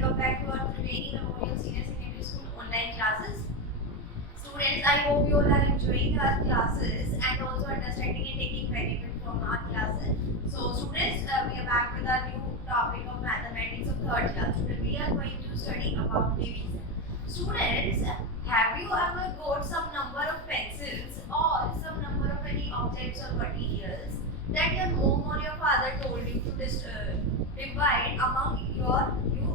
welcome back to our remaining Memorial Senior Secondary School online classes. Students, I hope you all are enjoying our classes and also understanding and taking benefit from our classes. So students, we are back with our new topic of mathematics of third class. Today we are going to study about division. Students, have you ever got some number of pencils or some number of any objects or materials that your mom or your father told you to divide among you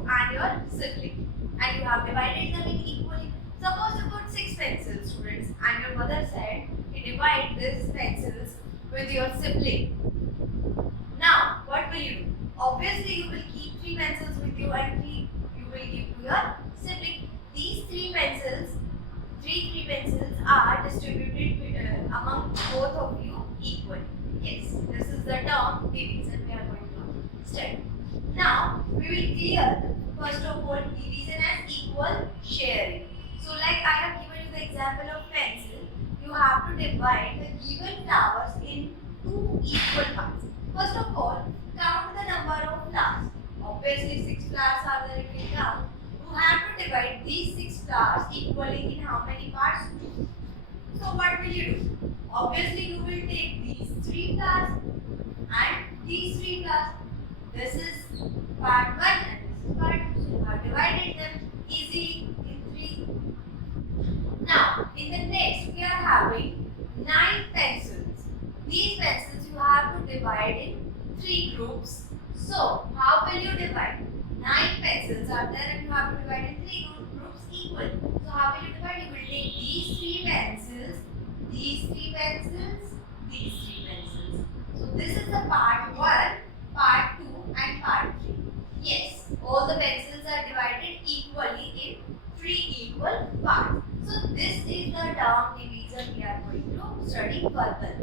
and your sibling, and you have divided them in equally? Suppose you got 6 pencils, students, and your mother said you divide these pencils with your sibling. Now, what will you do? Obviously, you will keep 3 pencils with you and 3 you will give to your sibling. These 3 pencils are distributed among both of you equally. Yes, this is the term division we are going to study. Now, we will clear first of all division as equal sharing. So, like I have given you the example of pencil, you have to divide the given flowers in 2 equal parts. First of all, count the number of flowers. Obviously, 6 flowers are there, you can count. You have to divide these 6 flowers equally in how many parts? 2. So, what will you do? Obviously, you will take these 3 flowers and these 3 flowers. This is part 1 and this is part 2. So, you have divided them easily in 3. Now, in the next, we are having 9 pencils. These pencils you have to divide in 3 groups. So, how will you divide? 9 pencils are there and you have to divide in 3 groups equal. So, how will you divide? You will take these 3 pencils, these 3 pencils, these 3 pencils. So, this is the part 1, part 2 and part 3. Yes, all the pencils are divided equally in 3 equal parts. So, this is the term division we are going to study further.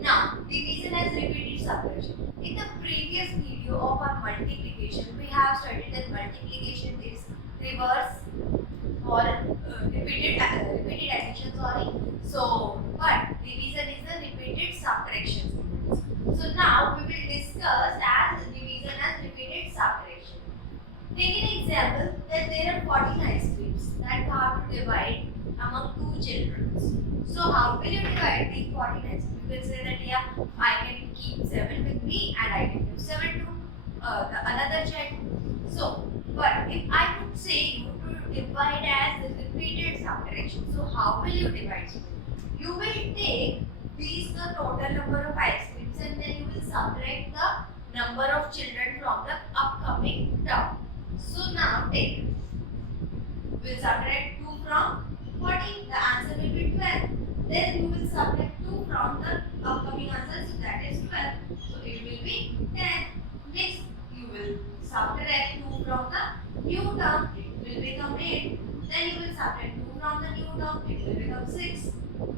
Now, division as repeated subtraction. In the previous video of our multiplication, we have studied that multiplication is reverse or repeated addition. So, but division is the repeated subtraction. So, now we will discuss as division as repeated subtraction. Take an example that there are 14 ice creams that you have to divide among 2 children. So, how will you divide these 14 ice creams? You can say that, yeah, I can keep 7 with me and I can give 7 to the another child. So, but if I would say you to divide as the repeated subtraction, so how will you divide? You will take the total number of ice creams and then you will subtract the number of children from the upcoming term. So, now take it. We will subtract 2 from 14, the answer will be 12. Then you will subtract 2 from the upcoming answer, so that is 12. So it will be 10. Next, you will subtract 2 from the new term, it will become 8. Then you will subtract 2 from the new term, it will become 6.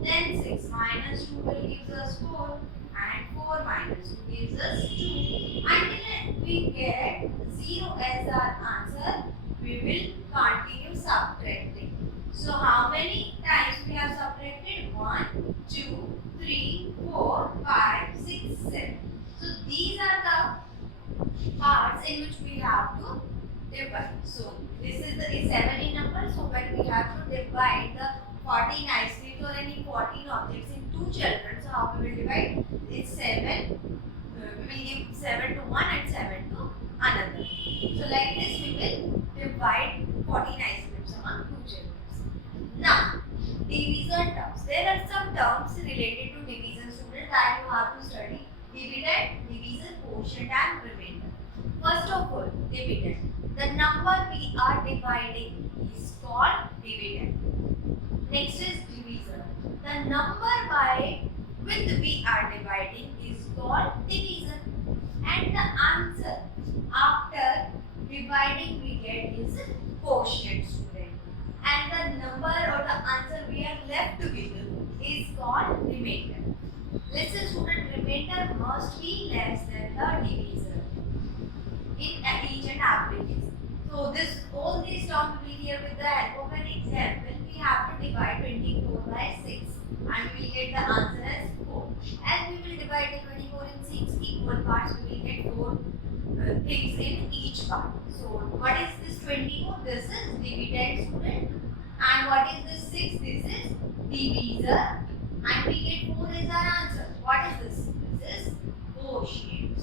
Then 6 minus 2 will give us 4 and 4 minus 2 gives us 2. Until we get 0 as our answer, we will continue subtracting. So, how many times we have subtracted? 1, 2, 3, 4, 5, 6, 7. So, these are the parts in which we have to divide. So, this is the 7 in number. So, when we have to divide the 14 ice creams or any 14 objects in 2 children, so how we will divide? It's 7. We will give 7 to one and 7 to another. So, like this, we will divide 14 ice creams among 2 children. Now, division terms. There are some terms related to division, students, that you have to study. Dividend, division, quotient and remainder. First of all, dividend. The number we are dividing is called dividend. Next is divisor. The number by which we are dividing is called divisor. And the answer after dividing we get is quotient, student. And the number or the answer we are left with is called remainder. Listen, student, remainder must be less than the divisor in each and every case. So, all these terms will be here with the help of an example. We have to divide 24 by 6 and we will get the answer as 4. As we will divide the 24 in 6 equal parts, we will get 4 things in each part. So what is this 24? This is dividend, student. And what is this 6? This is divisor. And we get 4 is our answer. What is this? This is quotient.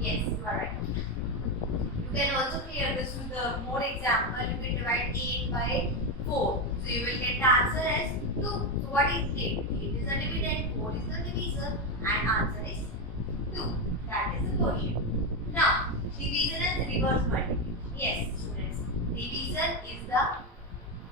Yes, you are right. You can also clear this with more example. You can divide 8 by 4. So you will get the answer as 2. So what is 8? 8 is the dividend, 4 is the divisor, and answer is 2. That is the quotient. Now, division and reverse multiplication. Yes, students. Division is the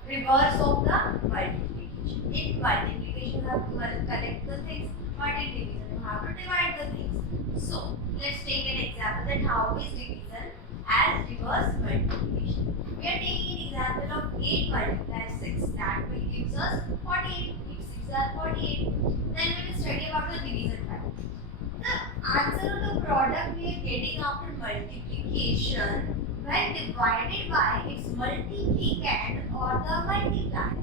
reverse of the multiplication. In multiplication, you have to collect the things, but in division, you have to divide the things. So, let's take an example that how is division as reverse multiplication. We are taking an example of 8 multiplied 6. That will give us 48. If 6 are 48. Then we will study about the division part. The answer of the product we are getting after multiplication when divided by its multiplicand or the multiplier.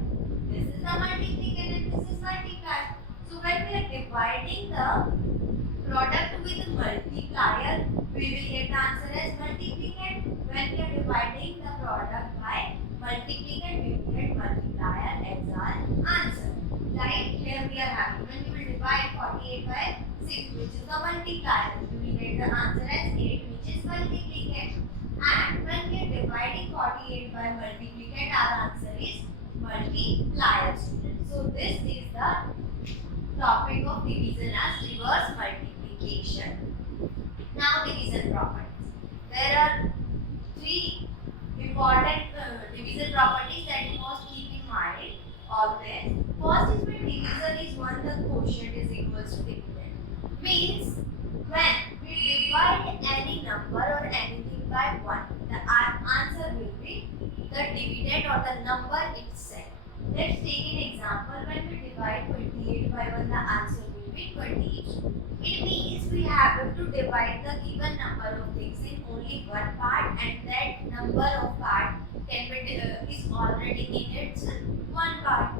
This is the multiplicand and this is multiplier. So when we are dividing the product with multiplier, we will get the answer as multiplicand. When we are dividing the product by multiplicand, we will get multiplier as our answer. Like here we are having, when we will divide 48 by 6, which is the multiplier, we will get the answer as 8, which is multiplicand. And when we are dividing 48 by multiplicand, our answer is multiplier, students. So this is the topic of division as reverse multiplication. Now division properties. There are 3 important division properties that you must keep in mind always. First is when divisor is 1, the quotient is equals to dividend. Means when we divide any number or anything by 1, the answer will be the dividend or the number itself. Let's take an example. When we divide 28 by 1, the answer will be 28. It means we have to divide the given number of things in only one part, and that number of part can be is already in its one part.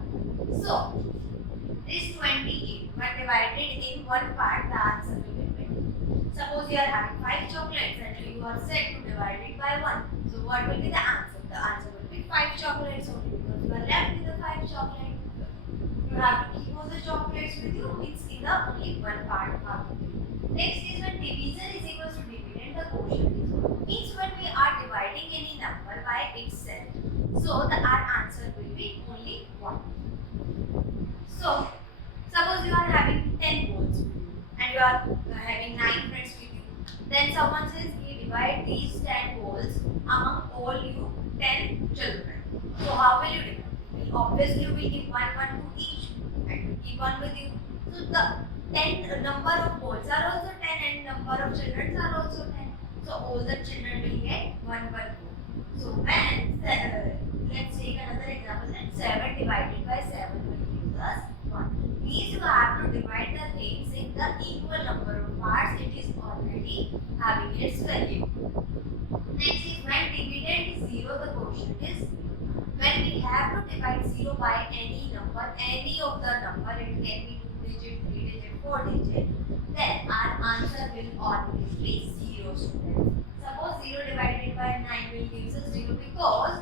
So this 28 when divided in one part, the answer will be 20. Suppose you are having 5 chocolates and you are set to divide it by 1. So what will be the answer? The answer will be 5 chocolates only, because you are left with the 5 chocolates. You have to keep all the chocolates with you. It's in the only one part of it. Next is when divisor is equals to dividend, the quotient is 1. Means when we are dividing any number by itself, so our answer will be only 1. So suppose you are having 10 balls and you are having 9 friends with you. Then someone says, divide these 10 balls among all you 10 children. So how will you divide? Obviously you will give 1 to each and keep one with you. So the 10 number of balls are also 10 and number of children are also 10. So all the children will get 1 ball. So when let's take another example, that 7 divided by 7 will give us 1. Means you have to divide the things in the equal number of parts. It is already having its value. Next is when dividend is 0, the quotient is 0. When we have to divide 0 by any number, any of the number, it can be 2 digit, 3 digit, 4 digit, then our answer will always be 0, students. Suppose 0 divided by 9 will give us 0, because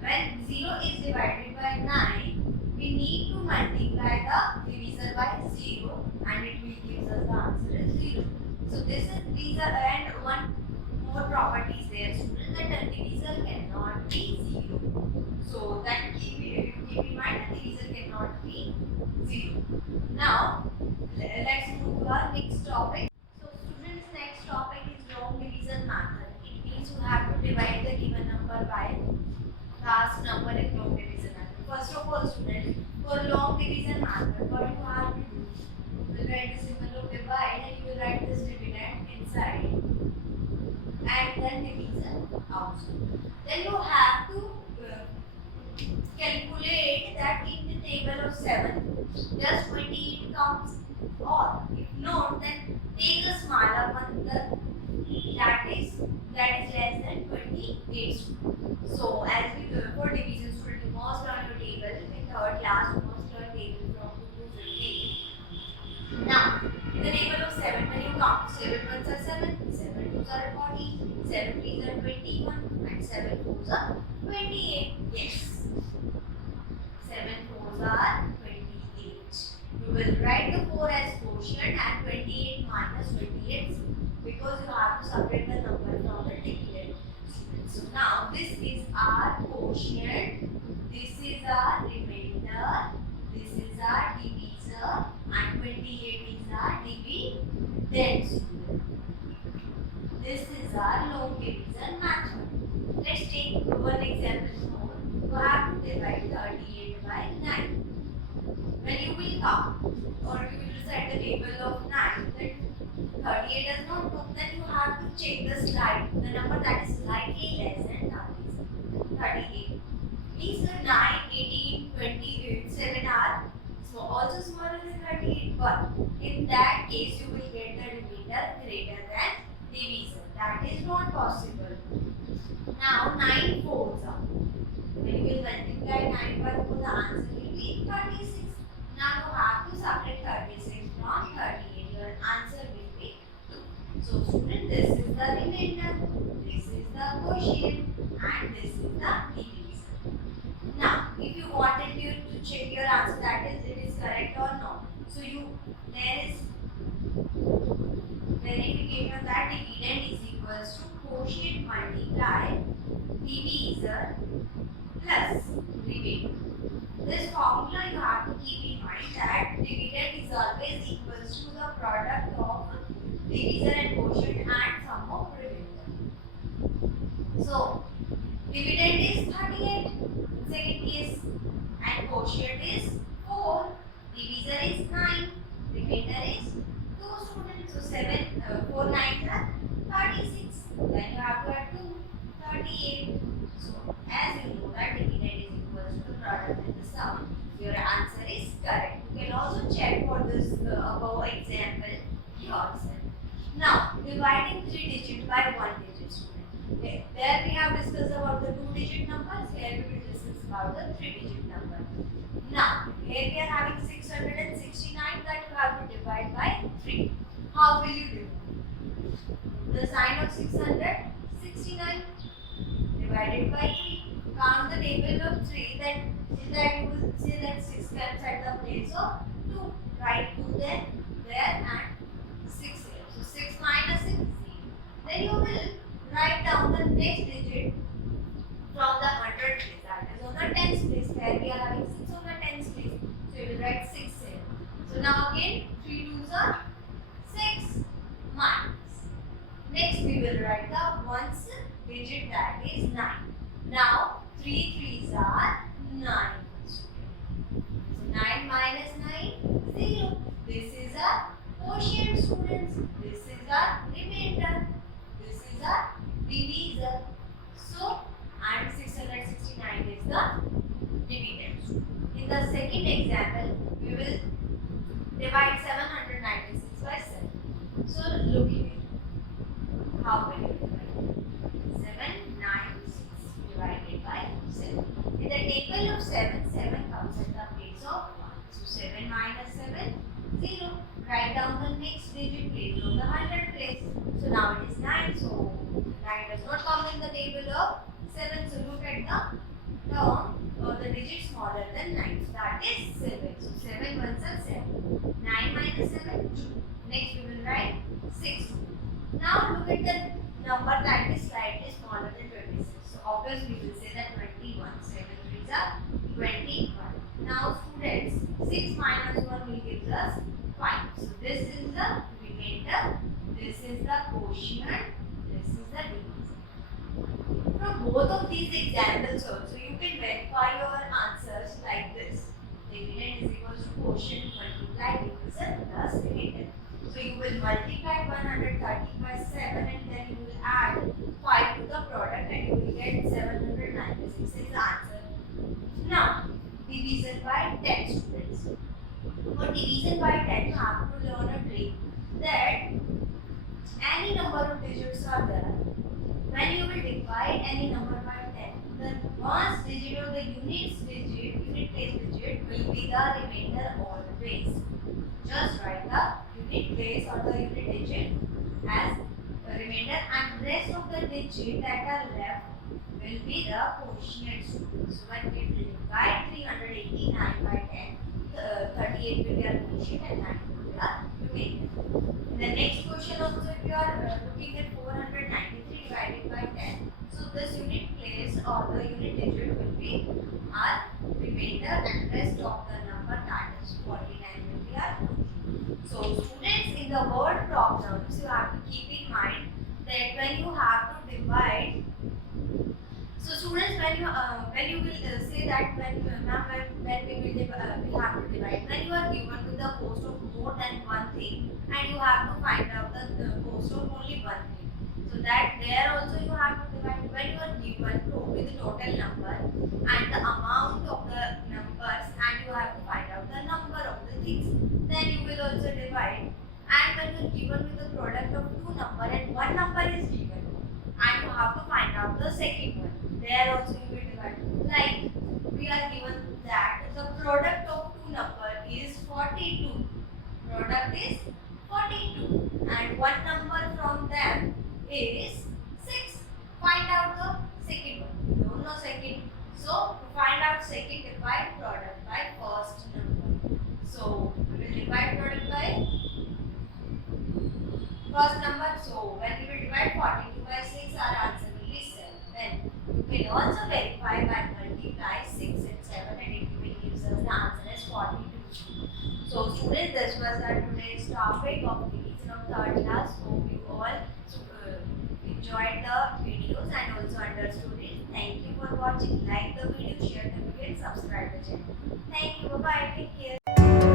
when 0 is divided by 9, we need to multiply the divisor by 0 and it will give us the answer as 0. So these are and one more property is there, students, that the divisor cannot be 0. So that keep in mind, the divisor cannot be 0. Now let's move to our next topic. So students, next topic is long division method. It means you have to divide the given number by last number in long division method. First of all, students, for long division method, what you have to do, you will write the symbol of divide and you will write this dividend inside and then division outside. Then you have to calculate that in the table of 7, just 28 comes, or if not, then take the smaller one, that is less than 28. So as we for division, student, you must learn your table in third class. You must learn table from 2 to 15. Now in the table of 7, when you count 7 ones are 7, 7 twos are 7 3s are 21 and 7 4s are 28. Yes. 7 4s are 28. You will write the 4 as quotient and 28 minus 28 because you have to separate the number from the dividend. So now this is our quotient, this is our remainder, this is our divisor and 28 is our dividend. This is our long division method. Let's take one example more. You have to divide 38 by 9. When you will count or you will set the table of 9, then 38 does not come, then you have to check the slide, the number that is slightly less than 38. Means 9, 18, 28, 7 are also smaller than 38, but in that case you will get the remainder greater than divisor. That is not possible. Now 9 fours are. When you will multiply 9 by 4, the answer will be 36. Now you have to subtract 36 from 38. Your answer will be 2. So student, this is the remainder, this is the quotient and this is the divisor. Now if you wanted you to check your answer, that is it is correct or not. So there is verification that dividend is equals to quotient multiply divisor plus remainder. This formula you have to keep in mind that dividend is always equals to the product of divisor and quotient and sum of remainder. So dividend is 38 in second case and quotient is 4, divisor is 9, remainder is 2 students. So 4 9s are 36. Then you have to add 2, 38. So as you know that dividend is equals to the product and the sum, your answer is correct. You can also check for this above example yourself. Now dividing 3 digits by 1 digit student. There we have discussed about the 2 digit numbers. Here we will discuss about the 3 digit number. Now here we are having 669 that you have to divide by 3. How will you do? The sign of 669 divided by 3. Count the table of 3, then in that you will see that 6 comes at the place of 2. Write 2 there and 6 here. So 6 minus 6 0. Then you will write down the next digit from the 100 place, that is on the tens place. Here we are having 6 on the tens place. So you will write 6 here. So now again 3 2s are 6 minus. Next we will write the ones digit, that is 9. Now 3 3s are 9. So 9 minus 9, 0. This is a quotient students. This is a remainder. This is a divisor. So and 669 is the dividend. In the second example, we will divide 796 by 7. So look here. How will you divide? 796 divided by 7. In the table of 7, 7 comes at the place of 1. So 7 minus 7, 0. Write down the next digit place of the 100 place. So now it is 9. So 9 does not come in the table of 7. So look at the term or the digit smaller than 9. So that is 7. So 7 ones are 7. 9 minus 7, 2. Next we will write 6. Now look at the number that is slightly smaller than 26. So obviously we will say that 21. 7 3s are 21. Now students, 6 minus 1 will give us 5. So this is the remainder, this is the quotient, this is the divisor. From both of these examples also, you can verify your answers like this. Dividend is equals to quotient multiply divisor plus remainder. So you will multiply 130 by 7 and then you will add 5 to the product and you will get 796 is the answer. Now, division by 10 students. For division by 10, you have to learn a trick that any number of digits are there. When you will divide any number by 10, the first digit or the unit place digit will be the remainder always. Just write the unit place or the unit digit as remainder, and rest of the digit that are left will be the quotient. So when we will divide 389 by 10, 38 will be our quotient and 9 will be our remainder. In the next question also, if you are looking at 493 divided by 10, so this unit place or the unit digit will be our remainder, and rest of the number, that is 49, will be our quotient. So students, in the word problems, you have to keep in mind that when you have to divide, so students, when you will say that when we will have to divide, when you are given with the cost of more than one thing and you have to find out the cost of only one thing, so that there also you have to divide. When you are given with the total number and the amount of the numbers and you have to find out the number of the things, then you will also divide. And when you are given with the product of two number and one number is given and you have to find out the second one, there also you will divide. Like we are given that the product of two number is 42. Product is 42 and one number from them is 6. Find out the second one. Don't know second. So to find out second, divide product by first number. So we will divide product by first number. So when we will divide 42 by 6, our answer will be 7. Then you can also verify by multiply 6 and 7 and it will gives us the answer as 42. So students, this was our today's topic of division of third class. Hope you all enjoyed the videos and also understood it. Thank you for watching. Like the video, share the video and subscribe the channel. Thank you. Bye bye. Take care.